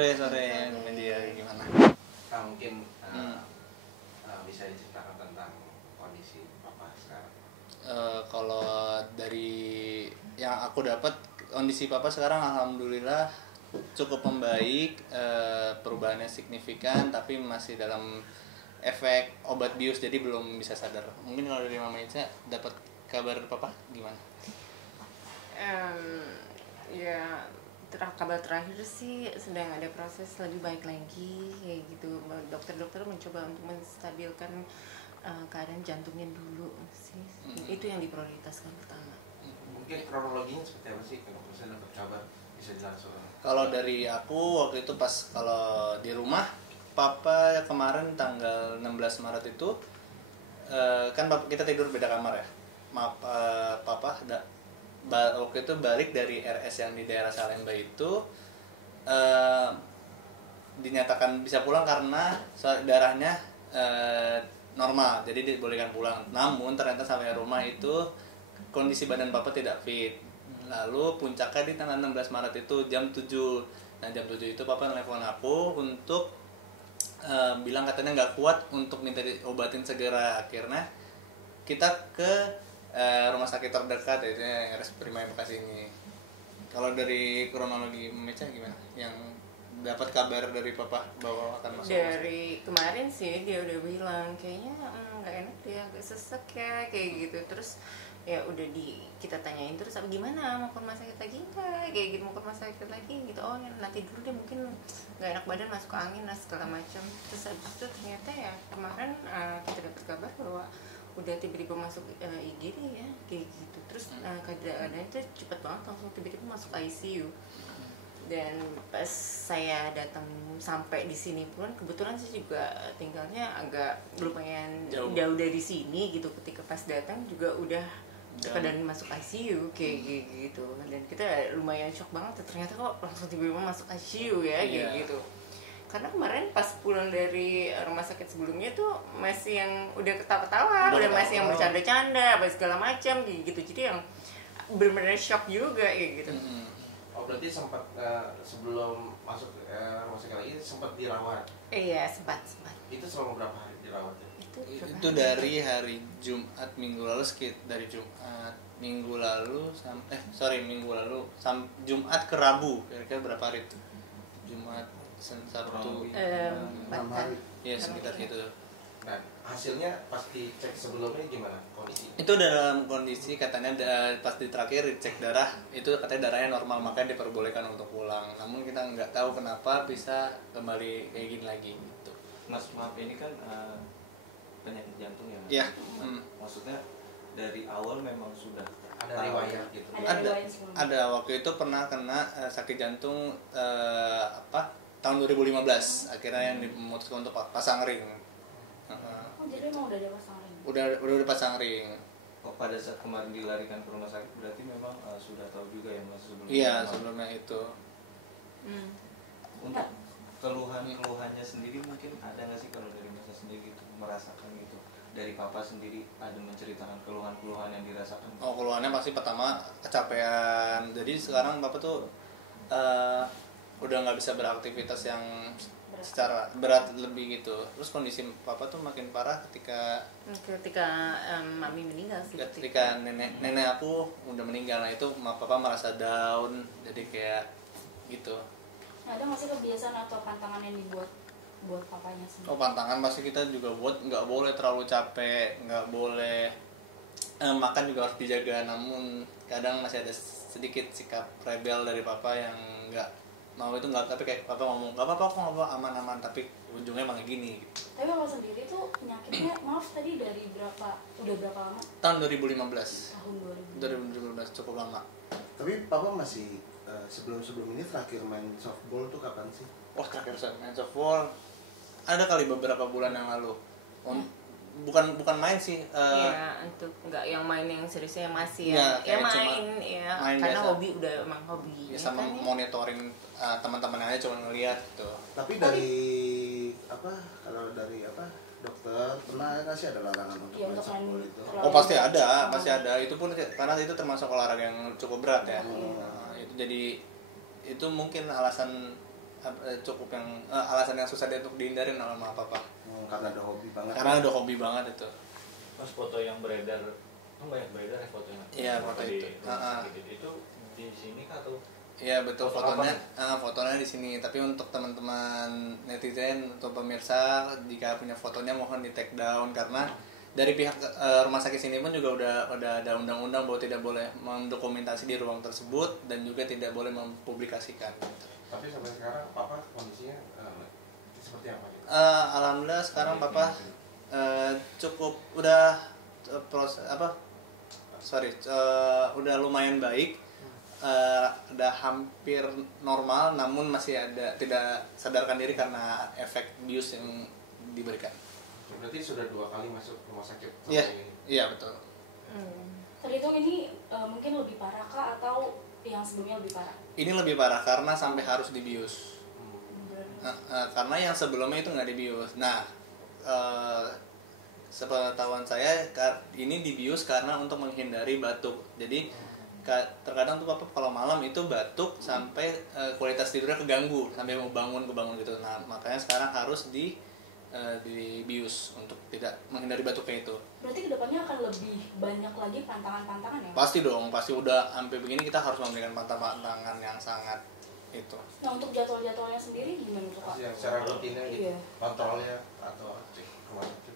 Sore media gimana? Mungkin bisa diceritakan tentang kondisi papa sekarang. Kalau dari yang aku dapat, kondisi papa sekarang alhamdulillah cukup membaik, perubahannya signifikan, tapi masih dalam efek obat bius, jadi belum bisa sadar. Mungkin kalau dari Mama Ica dapat kabar papa gimana? Ya kabar terakhir sih sedang ada proses lebih baik lagi kayak gitu. Dokter mencoba untuk menstabilkan keadaan jantungnya dulu sih. Itu yang diprioritaskan pertama. Mungkin kronologinya seperti apa sih kalau misalnya dapat kabar, bisa dilangsung? Kalau dari aku waktu itu pas kalau di rumah, papa kemarin tanggal 16 Maret itu kan kita tidur beda kamar ya. Papa waktu itu balik dari RS yang di daerah Salemba itu, dinyatakan bisa pulang karena darahnya normal, jadi dibolehkan pulang. Namun ternyata sampai rumah itu kondisi badan papa tidak fit. Lalu puncaknya di tanggal 16 Maret itu jam 7. Nah jam 7 itu papa nelfon aku untuk bilang katanya nggak kuat untuk minta diobatin segera. Akhirnya kita ke rumah sakit terdekat, yaitu RS Prima Bekasi ini. Kalau dari kronologi Meca gimana? Yang dapat kabar dari papa bahwa akan masuk? Dari kemarin sih dia udah bilang kayaknya nggak enak, dia agak sesek ya kayak gitu. Terus ya udah kita tanyain terus apa gimana, mau ke rumah sakit lagi nggak kayak gitu, mau ke rumah sakit lagi gitu. Oh nanti dulu deh, mungkin nggak enak badan, masuk angin lah segala macam. Terus habis itu ternyata ya kemarin kita dapat kabar bahwa udah tiba-tiba masuk IGD ya kayak gitu. Terus keadaannya itu cepat banget, langsung tiba-tiba masuk ICU. Dan pas saya datang sampai di sini pun kebetulan saya juga tinggalnya agak lumayan jauh dari sini gitu. Ketika pas datang juga udah keadaan masuk ICU kayak gitu. Dan kita lumayan shock banget, ternyata kok langsung tiba-tiba masuk ICU ya kayak gitu. Karena kemarin pas pulang dari rumah sakit sebelumnya tuh masih yang udah ketawa-ketawa, udah masih yang bercanda-canda apa segala macam gitu. Jadi yang benar-benar shock juga kayak gitu. Oh berarti sempat sebelum masuk rumah sakit lagi sempat dirawat? Iya sempat. Itu selama berapa hari dirawatnya? Itu dari hari Jumat minggu lalu, dari Jumat minggu lalu Jumat ke Rabu, kira-kira berapa hari itu? Jumat, Sabtu, 6 hari. Ya sekitar gitu. Nah, hasilnya pas dicek sebelumnya gimana kondisi? Itu dalam kondisi katanya pas di terakhir dicek darah itu katanya darahnya normal, makanya diperbolehkan untuk pulang. Namun kita nggak tahu kenapa bisa kembali kayak gini lagi gitu. Mas, maaf ini kan penyakit jantung ya Mas? Iya. Maksudnya dari awal memang sudah ada riwayat gitu? Ada waktu itu pernah kena sakit jantung tahun 2015, akhirnya yang dimutuskan untuk pasang ring. Jadi emang udah ada pasang ring? Udah pasang ring. Oh, pada saat kemarin dilarikan ke rumah sakit berarti memang sudah tahu juga ya Mas sebelumnya? Iya, sebelumnya itu. Untuk keluhannya sendiri mungkin ada nggak sih kalau dari Mas sendiri gitu, merasakan gitu? Dari papa sendiri ada menceritakan keluhan-keluhan yang dirasakan? Oh, keluhannya pasti pertama kecapean. Jadi sekarang papa tuh udah nggak bisa beraktivitas yang secara berat lebih gitu. Terus kondisi papa tuh makin parah ketika mami meninggal sih. Ketika nenek aku udah meninggal. Nah itu papa merasa down, jadi kayak gitu. Nah, ada nggak sih kebiasaan atau pantangan yang dibuat buat papanya sendiri? Oh, pantangan pasti kita juga buat, nggak boleh terlalu capek, nggak boleh makan juga harus dijaga. Namun kadang masih ada sedikit sikap rebel dari papa yang nggak mau itu, nggak, tapi kayak papa ngomong nggak apa-apa, aku nggak apa, aman-aman, tapi ujungnya emang gini gitu. Tapi papa sendiri tuh penyakitnya maaf tadi udah berapa lama? Tahun 2015. Tahun 2015 cukup lama. Tapi papa masih sebelum ini terakhir main softball tuh kapan sih? Wah, terakhir saya main softball ada kali beberapa bulan yang lalu. Bukan main sih. Ya, untuk nggak yang main yang seriusnya masih ya main karena biasa. Hobi udah emang hobi. Ya, sama kan, monitoring teman-teman aja, cuma ngeliat gitu. Tapi dari kalau dari dokter pernah nggak sih ada larangan untuk main softball itu? Oh pasti ada. Itu pun karena itu termasuk olahraga yang cukup berat ya. Itu jadi itu mungkin alasan cukup yang alasan yang susah untuk dihindarin sama papa. Karena ada hobi banget. Karena udah hobi banget itu. Pas foto yang beredar, banyak beredar ya fotonya. Iya, foto itu. Itu di sini kah atau? Iya betul, Foto fotonya di sini. Tapi untuk teman-teman netizen atau pemirsa, jika punya fotonya mohon di take down, karena dari pihak rumah sakit sini pun juga udah ada undang-undang bahwa tidak boleh mendokumentasi di ruang tersebut dan juga tidak boleh mempublikasikan. Tapi sampai sekarang papa kondisinya seperti apa? Alhamdulillah sekarang papa cukup udah udah lumayan baik. Udah hampir normal, namun masih ada tidak sadarkan diri karena efek bius yang diberikan. Berarti sudah 2 kali masuk rumah sakit. Iya betul. Terhitung ini mungkin lebih parah kah atau yang sebelumnya lebih parah? Ini lebih parah karena sampai harus dibius. Karena yang sebelumnya itu nggak dibius. Nah, sepengetahuan saya ini dibius karena untuk menghindari batuk. Jadi terkadang tuh papa kalau malam itu batuk sampai kualitas tidurnya keganggu sampai mau bangun gitu. Nah makanya sekarang harus dibius untuk tidak menghindari batuknya itu. Berarti kedepannya akan lebih banyak lagi pantangan-pantangan ya? Pasti dong, pasti udah sampai begini kita harus memberikan pantangan yang sangat itu. Nah untuk jadwal-jadwalnya sendiri gimana tuh Pak? Yang secara rutinnya gitu, Iya. kontrolnya atau cek rumah sakit.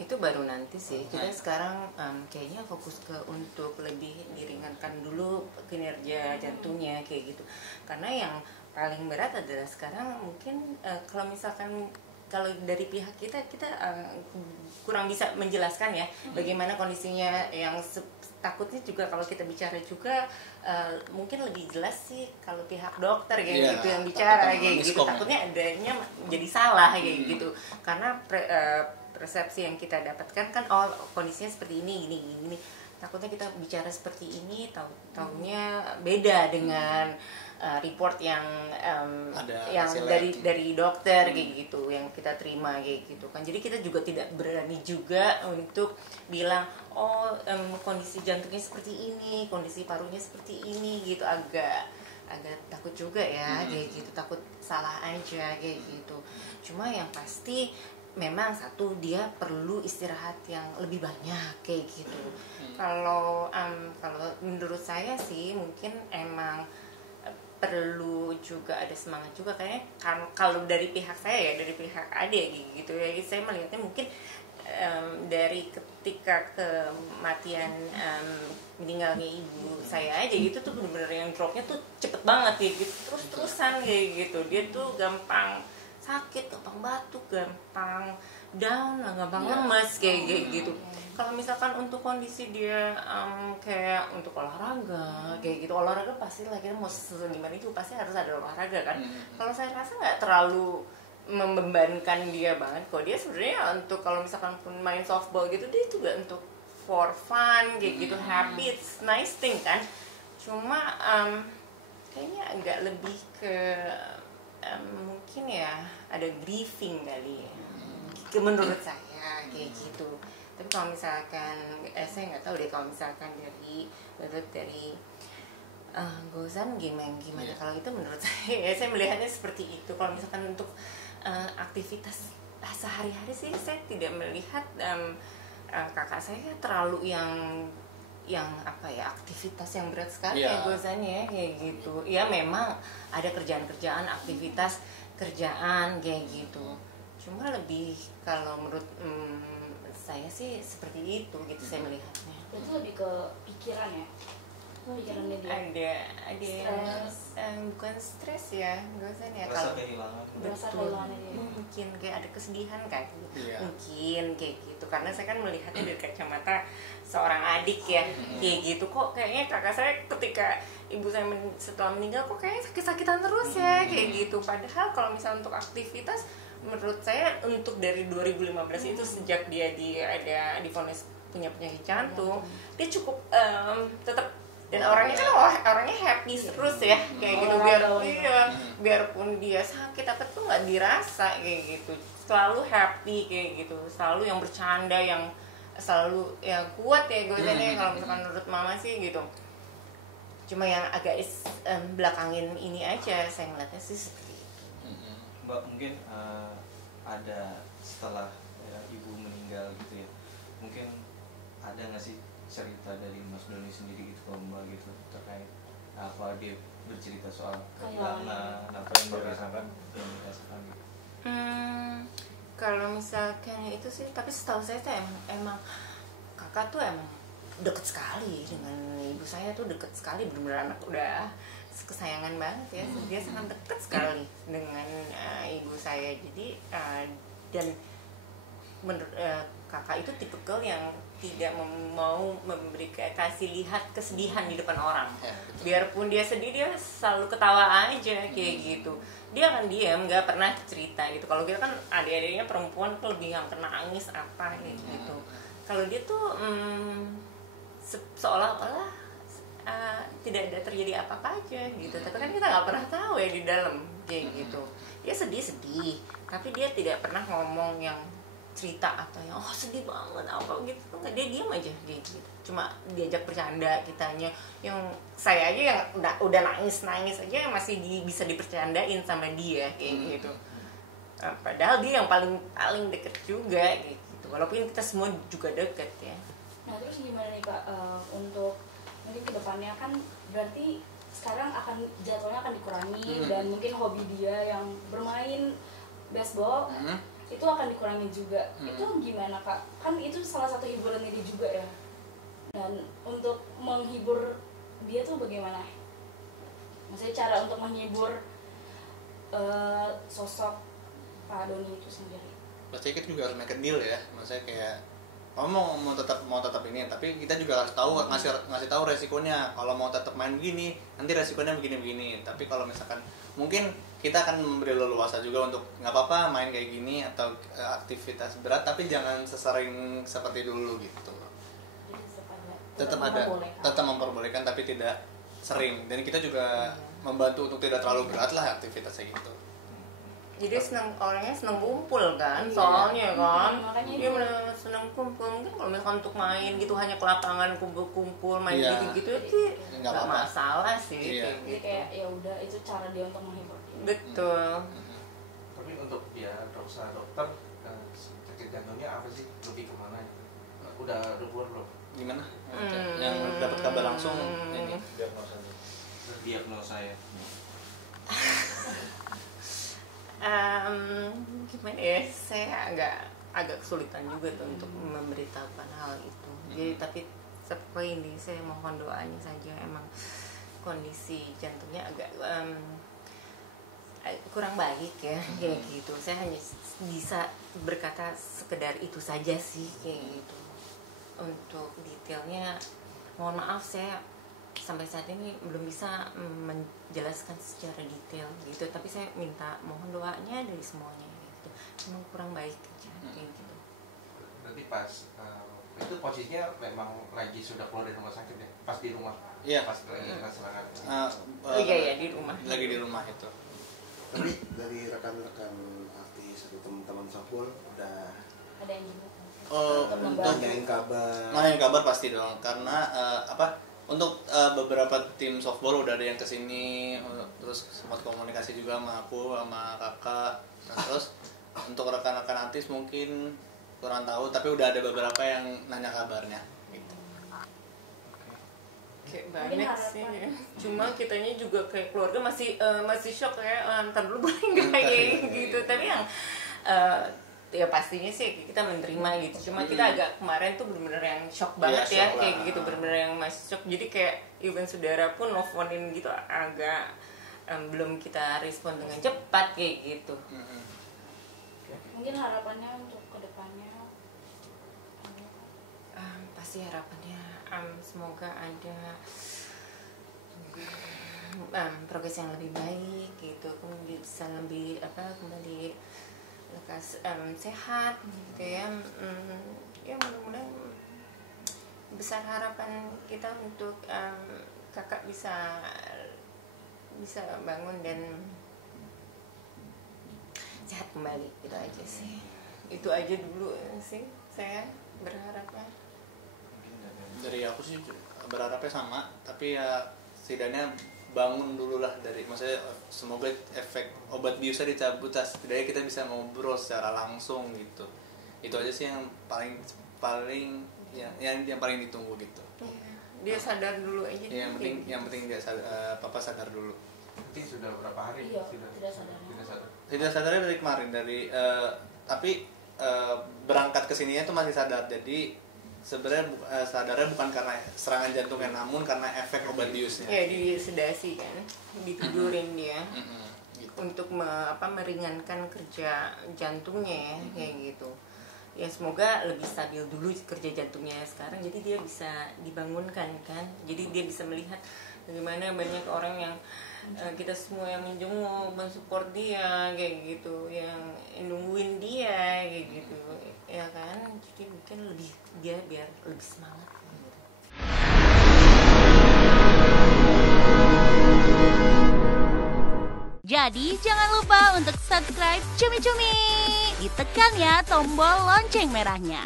Itu baru nanti sih. Kita sekarang kayaknya fokus ke untuk lebih diringankan dulu kinerja jantungnya kayak gitu. Karena yang paling berat adalah sekarang mungkin kalau dari pihak kita kurang bisa menjelaskan ya bagaimana kondisinya, yang takutnya juga kalau kita bicara juga mungkin lebih jelas sih kalau pihak dokter kayak gitu yang bicara kayak gitu. Takutnya adanya jadi salah kayak gitu karena persepsi yang kita dapatkan kan kondisinya seperti ini. Takutnya kita bicara seperti ini taunya beda dengan report yang dari dokter kayak gitu yang kita terima kayak gitu kan. Jadi kita juga tidak berani juga untuk bilang kondisi jantungnya seperti ini, kondisi parunya seperti ini gitu, agak takut juga ya kayak gitu, takut salah aja kayak gitu. Cuma yang pasti memang satu, dia perlu istirahat yang lebih banyak kayak gitu. Kalau menurut saya sih mungkin emang perlu juga ada semangat juga kayaknya kan, kalau dari pihak saya ya, dari pihak adik gitu ya, saya melihatnya mungkin dari ketika kematian meninggalnya ibu saya aja gitu tuh bener-bener yang dropnya tuh cepet banget ya gitu, terus-terusan kayak gitu. Dia tuh gampang sakit, gampang batuk, gampang down lah, gampang lemes kayak gitu. Kalau misalkan untuk kondisi dia kayak untuk olahraga kayak gitu, olahraga pasti lah, kita mau gimana itu pasti harus ada olahraga kan. Kalau saya rasa nggak terlalu membebankan dia banget kok. Dia sebenarnya untuk kalau misalkan pun main softball gitu, dia juga untuk for fun kayak gitu, happy, it's nice thing kan. Cuma kayaknya agak lebih ke mungkin ya ada grieving kali ya, menurut saya kayak gitu. Tapi kalau misalkan saya nggak tahu deh kalau misalkan dari Gozan gimana kalau itu menurut saya melihatnya seperti itu. Kalau misalkan untuk aktivitas sehari-hari sih saya tidak melihat kakak saya terlalu yang apa ya, aktivitas yang berat sekali ya Gozan ya kayak gitu. Ya memang ada kerjaan aktivitas kerjaan kayak gitu. Cuma lebih kalau menurut saya sih seperti itu gitu saya melihatnya. Itu lebih ke pikiran ya? Pikirannya dia? Ada bukan stres ya, Gozan ya. Rasa kehilangan. Betul. Mungkin kayak ada kesedihan kan, mungkin kayak gitu. Karena saya kan melihatnya dari kacamata seorang adik ya, kayak gitu. Kok kayaknya kakak saya ketika ibu saya setelah meninggal kok kayaknya sakit-sakitan terus ya, kayak gitu. Padahal kalau misalnya untuk aktivitas, menurut saya untuk dari 2015 itu sejak dia divonis punya penyakit jantung, dia cukup tetap, dan orangnya kan orangnya happy terus ya kayak gitu. Biarpun dia sakit apa tuh nggak dirasa kayak gitu, selalu happy kayak gitu, selalu yang bercanda, yang selalu ya kuat ya Gozannya kalau misalkan menurut mama sih gitu. Cuma yang agak belakangin ini aja saya ngeliatnya sih seperti itu. Mbak, mungkin ada setelah ibu meninggal gitu ya, mungkin ada nggak sih cerita dari Mas Doni sendiri gitu ke Mbak gitu terkait apa dia bercerita soal kehilangan apa yang dirasakan gitu. Kalau misalkan itu sih, tapi setahu saya tuh emang kakak tuh emang deket sekali dengan ibu saya, tuh deket sekali, benar-benar anak udah kesayangan banget ya. Dia sangat deket sekali dengan ibu saya. Jadi dan kakak itu tipikal yang tidak mau kasih lihat kesedihan di depan orang. Biarpun dia sedih, dia selalu ketawa aja kayak gitu. Dia akan diam, nggak pernah cerita gitu. Kalau kita kan adik-adiknya perempuan tuh lebih hampir nangis apa gitu. Kalau dia tuh seolah-olah tidak ada terjadi apa-apa aja gitu. Tapi kan kita nggak pernah tahu ya di dalam kayak gitu. Dia sedih, tapi dia tidak pernah ngomong yang cerita atau yang sedih banget apa gitu. Nggak, dia diam aja gitu. Cuma diajak bercanda kitanya. Yang saya aja yang udah nangis aja masih bisa dipercandain sama dia kayak gitu. Padahal dia yang paling deket juga gitu. Walaupun kita semua juga deket ya. Nah terus gimana nih Pak, untuk mungkin kedepannya kan berarti sekarang jadwalnya akan dikurangi dan mungkin hobi dia yang bermain baseball itu akan dikurangi juga. Itu gimana Kak? Kan itu salah satu hiburan dia juga ya. Dan untuk menghibur dia tuh bagaimana? Maksudnya cara untuk menghibur sosok Pak Doni itu sendiri. Pasti kita juga harus make a deal ya. Maksudnya kayak mau tetap ini, tapi kita juga harus tahu ngasih tahu resikonya. Kalau mau tetap main begini, nanti resikonya begini. Tapi kalau misalkan mungkin kita akan memberi leluasa juga untuk nggak apa-apa main kayak gini atau aktivitas berat, tapi jangan sesering seperti dulu gitu. Tetap memperbolehkan tapi tidak sering. Dan kita juga membantu untuk tidak terlalu berat lah aktivitasnya gitu. Jadi orangnya senang kumpul kan, soalnya kan dia benar senang kumpul. Mungkin kalau misalkan untuk main gitu hanya ke lapangan kumpul main gitu itu nggak masalah sih. Jadi kayak ya udah itu cara dia untuk menghibur. Betul. Tapi untuk dia dokter sakit jantungnya apa sih, lebih kemana gitu? Udah keluar belum? Gimana? Yang dapat kabar langsung ini diagnosa ya. Gimana ya, saya agak kesulitan juga tuh untuk memberitahukan hal itu. Jadi tapi seperti ini saya mohon doanya saja. Emang kondisi jantungnya agak kurang baik ya kayak gitu. Saya hanya bisa berkata sekedar itu saja sih kayak gitu. Untuk detailnya mohon maaf, saya sampai saat ini belum bisa menjelaskan secara detail gitu, tapi saya minta mohon doanya dari semuanya gitu. Memang kurang baik aja kayak gitu. Berarti pas itu posisinya memang lagi sudah keluar dari rumah sakit ya? Pas di rumah? Iya. Pas lagi kena serangan? Iya di rumah. Lagi di rumah itu. Tapi dari rekan-rekan artis atau teman-teman softball udah Ada yang gimana? untuk nanyain kabar pasti dong, karena untuk beberapa tim softball udah ada yang kesini, terus sempat komunikasi juga sama aku sama kakak. Terus untuk rekan-rekan artis mungkin kurang tahu, tapi udah ada beberapa yang nanya kabarnya gitu. Kayak banyak sih ya. Cuma kitanya juga kayak keluarga masih shock ya, ntar dulu boleh nggak kayak gitu. Tapi yang ya pastinya sih kita menerima gitu. Cuma kita agak kemarin tuh bener-bener yang shock banget ya, shock kayak lah. Gitu bener-bener yang masih shock. Jadi kayak even saudara pun nelfonin gitu agak belum kita respon dengan cepat kayak gitu. Mungkin harapannya untuk kedepannya pasti harapannya semoga ada progres yang lebih baik gitu, kemudian bisa lebih kembali lekas sehat gitu ya. Ya mudah-mudahan besar harapan kita untuk kakak bisa bangun dan sehat kembali, gitu aja sih. Itu aja dulu sih saya berharapnya. Dari aku sih berharapnya sama, tapi ya setidaknya bangun dulu lah dari, maksudnya semoga efek obat biusnya dicabut, setidaknya kita bisa ngobrol secara langsung gitu. Itu aja sih yang paling yang paling ditunggu gitu. Dia sadar dulu aja. Yang penting dia papa sadar dulu. Nanti sudah berapa hari? Iya, tidak sadar. Tidak sadarnya dari kemarin, tapi berangkat ke sininya tuh masih sadar. Jadi sebenarnya sadarnya bukan karena serangan jantungnya, namun karena efek obat biusnya. Ya, disedasi kan, ditidurin dia gitu. Untuk meringankan kerja jantungnya ya, kayak gitu. Ya semoga lebih stabil dulu kerja jantungnya sekarang, jadi dia bisa dibangunkan kan. Jadi dia bisa melihat bagaimana banyak orang yang kita semua yang menjenguk, mensupport dia kayak gitu, yang nungguin dia kayak gitu, ya kan. Jadi mungkin dia biar lebih semangat. Jadi jangan lupa untuk subscribe Cumi Cumi. Ditekan ya tombol lonceng merahnya.